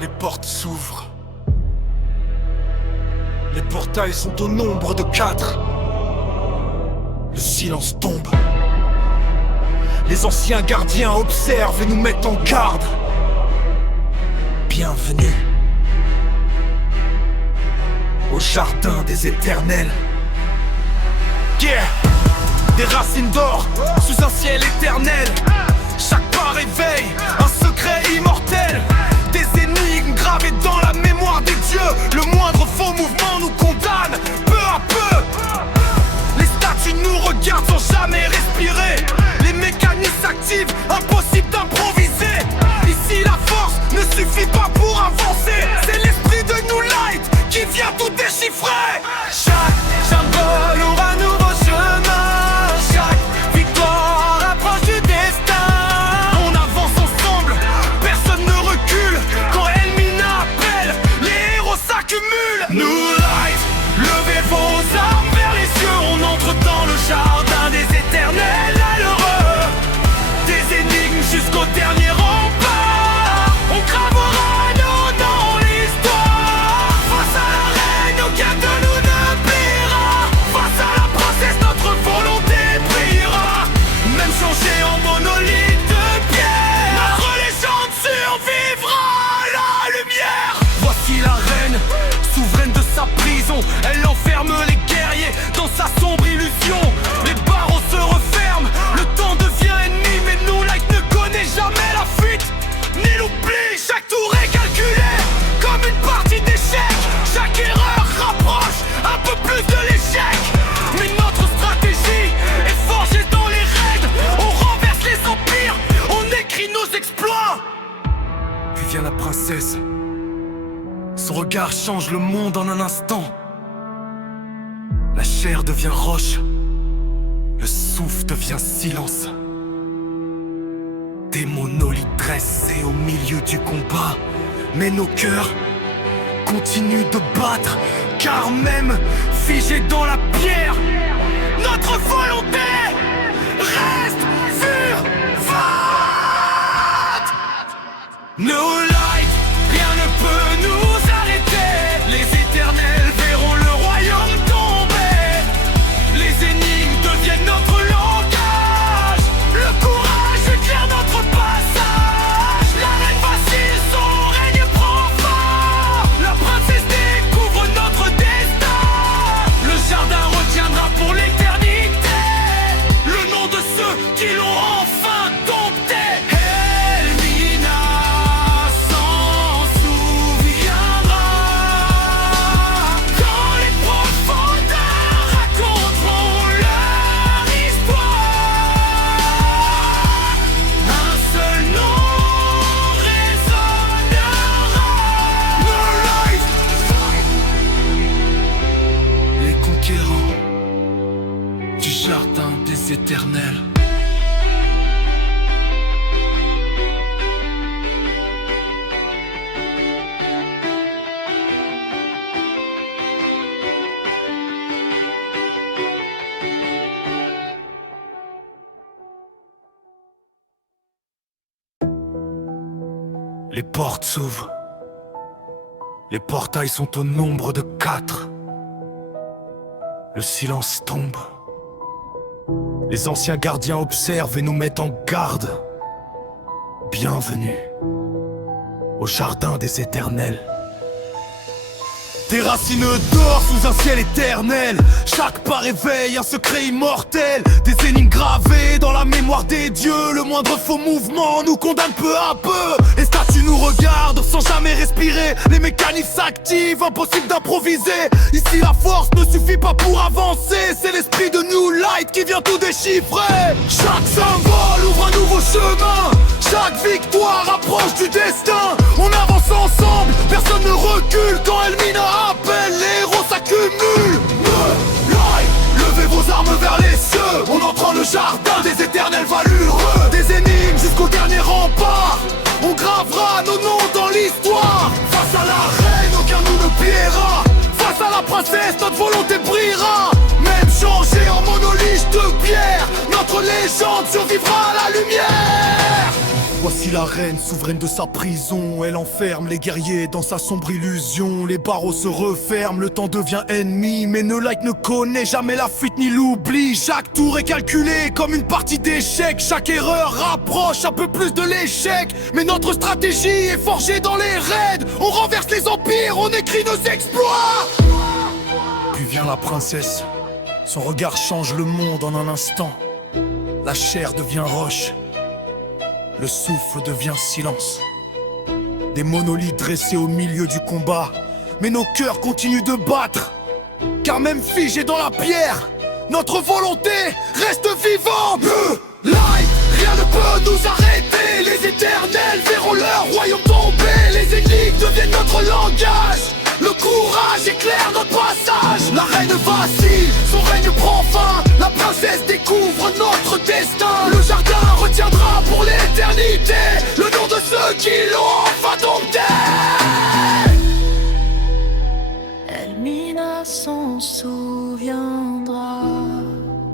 Les portes s'ouvrent. Les portails sont au nombre de 4. Le silence tombe. Les anciens gardiens observent et nous mettent en garde. Bienvenue au jardin des éternels. Yeah! Des racines d'or sous un ciel éternel. Chaque pas réveille un secret immortel. Des énigmes gravées dans la mémoire des dieux. Le moindre faux mouvement nous condamne peu à peu. Les statues nous regardent sans jamais respirer. Les mécanismes s'activent, impossible d'improviser. Ici la force ne suffit pas pour avancer. C'est l'esprit de New Light qui vient tout déchiffrer. Chaque symbole ouvre un nouveau chemin. Chaque victoire rapproche du destin. On avance ensemble, personne ne recule. Quand Elmina appelle, les héros s'accumulent. New Light, levez vos armes vers les cieux. On entre dans le jardin des éternels heureux. Des énigmes jusqu'au dernier rempart. On gravera nos noms dans l'histoire. Face à la reine, aucun de nous ne pliera. Face à la princesse, notre volonté brillera. Même changé en monolithe de pierre, notre légende survivra à la lumière. Voici la reine, souveraine de sa prison. Elle enferme les guerriers dans sa sombre illusion. Les barreaux se referment, le temps devient ennemi. Mais New Light ne connaît jamais la fuite ni l'oubli. Chaque tour est calculé comme une partie d'échecs. Chaque erreur rapproche un peu plus de l'échec. Mais notre stratégie est forgée dans les règles. On renverse les empires, on écrit nos exploits. Puis vient la princesse. Son regard change le monde en un instant. La chair devient roche, le souffle devient silence. Des monolithes dressés au milieu du combat. Mais nos cœurs continuent de battre. Car même figés dans la pierre, notre volonté reste fervente. No light, rien ne peut nous arrêter. Les éternels verront le royaume tomber. Les énigmes deviennent notre langage. Le courage éclaire notre passage. La reine vacille, son règne prend forme. La princesse découvre notre destin. Le jardin retiendra pour l'éternité le nom de ceux qui l'ont enfin dompté. Elmina s'en souviendra quand les profondeurs raconteront leur histoire. Un seul nom résonnera. No Light. Les conquérants du jardin des éternels. Les portes s'ouvrent. Les portails sont au nombre de 4. Le silence tombe. Les anciens gardiens observent et nous mettent en garde. Bienvenue au jardin des éternels. Des racines d'or sous un ciel éternel. Chaque pas réveille un secret immortel. Des énigmes gravées dans la mémoire des dieux. Le moindre faux mouvement nous condamne peu à peu. Les statues nous regardent sans jamais respirer. Les mécanismes s'activent, impossible d'improviser. Ici la force ne suffit pas pour avancer. C'est l'esprit de New Light qui vient tout déchiffrer. Chaque symbole ouvre un nouveau chemin. Chaque victoire approche du destin. On avance ensemble, personne ne recule. Quand Elmina appelle, les héros s'accumulent. New Light, levez vos armes vers les cieux. On entre dans le jardin des éternels valeureux. Des énigmes jusqu'au dernier rempart. On gravera nos noms dans l'histoire. Face à la reine, aucun nous ne pliera. Face à la princesse, notre volonté brillera. Même changé en monolithe de pierre, notre légende survivra à la lumière. Voici la reine, souveraine de sa prison. Elle enferme les guerriers dans sa sombre illusion. Les barreaux se referment, le temps devient ennemi. Mais No Light ne connaît jamais la fuite ni l'oubli. Chaque tour est calculé comme une partie d'échecs. Chaque erreur rapproche un peu plus de l'échec. Mais notre stratégie est forgée dans les raids. On renverse les empires, on écrit nos exploits. Puis vient la princesse. Son regard change le monde en un instant. La chair devient roche. Le souffle devient silence. Des monolithes dressés au milieu du combat. Mais nos cœurs continuent de battre. Car même figés dans la pierre, notre volonté reste vivante. Light, rien ne peut nous arrêter. Les éternels verront leur royaume tomber. Les énigmes deviennent notre langage. Le courage éclaire notre passage. La reine vacille, son règne prend fin. La princesse découvre notre destin. Le jardin retiendra pour l'éternité le nom de ceux qui l'ont enfin dompté. Elmina s'en souviendra.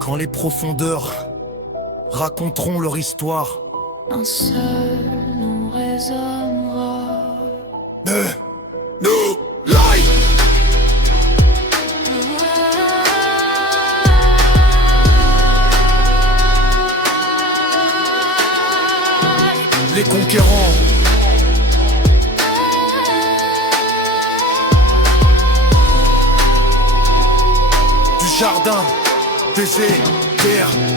Quand les profondeurs raconteront leur histoire, Un seul nom résonnera. Nous, Light. Les conquérants. Du jardin des éternels.